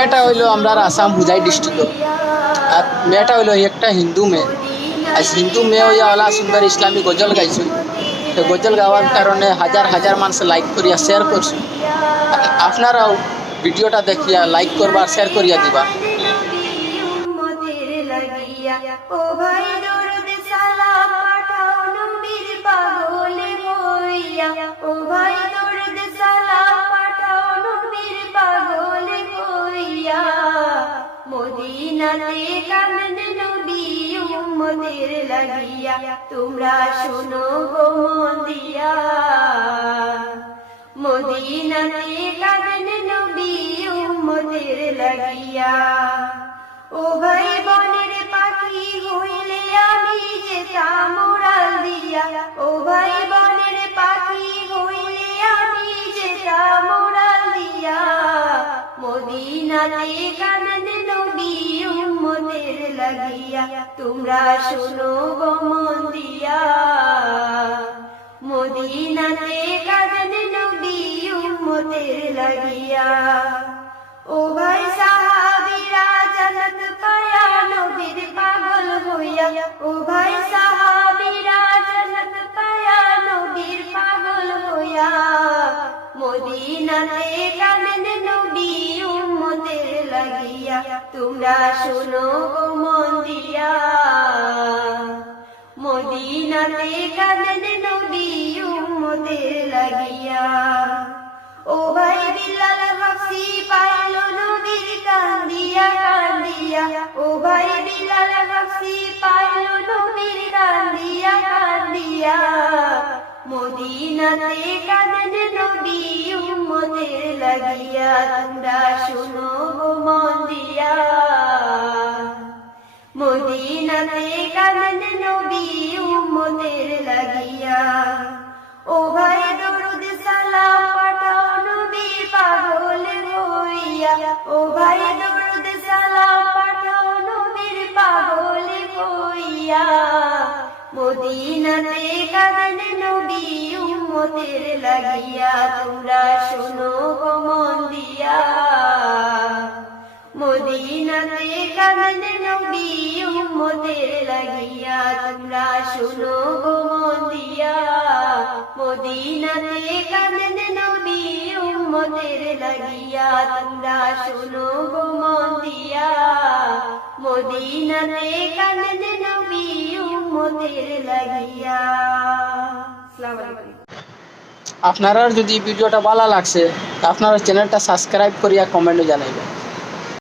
মেয়েটা হইলো আমরা আসাম হুজাই ডিস্ট্রিক্ট, আর মেয়েটা হইলো একটা হিন্দু মেয়ে। আর হিন্দু মেয়ে হইয়া ওলা সুন্দর ইসলামী গজল গাইছে। তো গজল গাওয়ার কারণে হাজার হাজার মানুষ লাইক করিয়া শেয়ার করছে। আপনারাও ভিডিওটা দেখিয়া লাইক করবা আর শেয়ার করিয়া দিবা। ও ভাই দরুদ সালাম পাঠাও নবীর পাগলে হইয়া, ও ভাই দরুদ সালাম পাঠাও নবীর পাগলে হইয়া। মদিনাতে কান্দে নবী উম্মতের লাগিয়া, তোমরা শোনো গো মন দিয়া। মদিনাতে কান্দে নবী উম্মতের লাগিয়া। ও ভাই বনের পাখি হইলে আমি যেতাম উড়াল দিয়া, ও ভাই বনের পাখি হইলে আমি যেতাম উড়াল দিয়া। মদিনাতে কান্দে নবী উম্মতের লাগিয়া, তোমরা শোনো গো মন দিয়া। মদিনাতে কান্দে নবী উম্মতের লাগিয়া। ও ভাই সাহাবীরা জান্নাত পায়া নবীর পাগল হইয়া, ও ভাই সাহাবীরা জান্নাত পায়া নবীর পাগল হইয়া। মদিনাতে কান্দে নবী উম্মতের লাগিয়া, তোমরা শোনো গো মন দিয়া। মদিনাতে কান্দে নবী উম্মতের লাগিয়া। ও ভাই বিলাল হাফসি পাইল নবীর কান্দিয়া কান্দিয়া, ও ভাই বিলাল হাফসি পাইল নবীর কান্দিয়া কান্দিয়া। মদিনাতে কান্দে নবী উম্মতের লাগিয়া, তোমরা শোনো গো মন দিয়া। মদিনাতে কান্দে নবী উম্মতের লাগিয়া। ও ভাই দরুদ সালাম পাঠাও নবীর পাগলে হইয়া, ও ভাই দরুদ সালাম পাঠাও নবীর পাগলে হইয়া। মদিনাতে কান্দে নবী উম্মতের লাগিয়া, তোমরা শোনো গো মন দিয়া। মদিনাতে কান্দে নবী উম্মতের লাগিয়া, তোমরা শোনো গো মন দিয়া। মদিনাতে কান্দে নবী উম্মতের লাগিয়া, তোমরা শোনো গো মন দিয়া। মদিনাতে কান্দে নবী উম্মতের লাগিয়া। আসসালামু আলাইকুম। আপনারা যদি ভিডিওটা ভালো লাগছে আপনারা চ্যানেলটা সাবস্ক্রাইব করিয়া কমেন্টে জানাইবেন।